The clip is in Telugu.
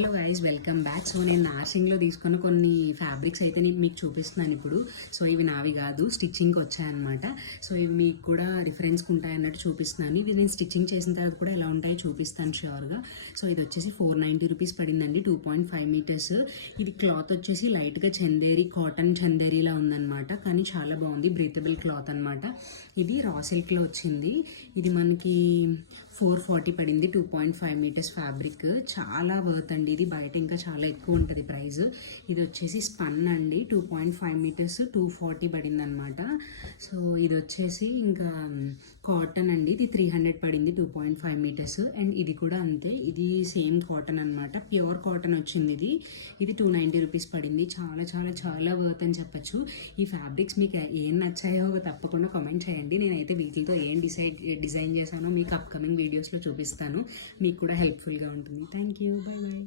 Hello guys, welcome back. So నేను నార్సింగ్లో తీసుకున్న కొన్ని ఫ్యాబ్రిక్స్ అయితే మీకు చూపిస్తున్నాను ఇప్పుడు. సో ఇవి నావి కాదు, స్టిచ్చింగ్కి వచ్చాయన్నమాట. సో ఇవి మీకు కూడా రిఫరెన్స్కి ఉంటాయి అన్నట్టు చూపిస్తున్నాను. ఇవి నేను స్టిచ్చింగ్ చేసిన తర్వాత కూడా ఎలా ఉంటాయో చూపిస్తాను ష్యూర్గా. సో ఇది వచ్చేసి 490 రూపీస్ పడిందండి, 2.5 మీటర్స్. ఇది క్లాత్ వచ్చేసి లైట్గా చందేరి, కాటన్ చందేరిలా ఉందన్నమాట, కానీ చాలా బాగుంది. బ్రీతబుల్ క్లాత్ అనమాట. ఇది రా సిల్క్లో వచ్చింది. ఇది మనకి 440 పడింది, 2.5 మీటర్స్ ఫ్యాబ్రిక్. చాలా వర్త్ అండి, ఇది బయట ఇంకా చాలా ఎక్కువ ఉంటుంది ప్రైస్. ఇది వచ్చేసి స్పన్ అండి, 2.5 మీటర్స్ 240 పడింది అనమాట. సో ఇది వచ్చేసి ఇంకా కాటన్ అండి, ఇది 300 పడింది, 2.5 మీటర్స్. అండ్ ఇది కూడా అంతే, ఇది సేమ్ కాటన్ అనమాట, ప్యూర్ కాటన్ వచ్చింది. ఇది 290 రూపీస్ పడింది. చాలా చాలా చాలా వర్త్ అని చెప్పచ్చు. ఈ ఫ్యాబ్రిక్స్ మీకు ఏం నచ్చాయో తప్పకుండా కామెంట్ చేయండి. నేనైతే వీటితో ఏం డిజైన్ చేశానో మీకు అప్కమింగ్ వీడియోస్లో చూపిస్తాను. మీకు కూడా హెల్ప్ఫుల్గా ఉంటుంది. Thank you, bye bye.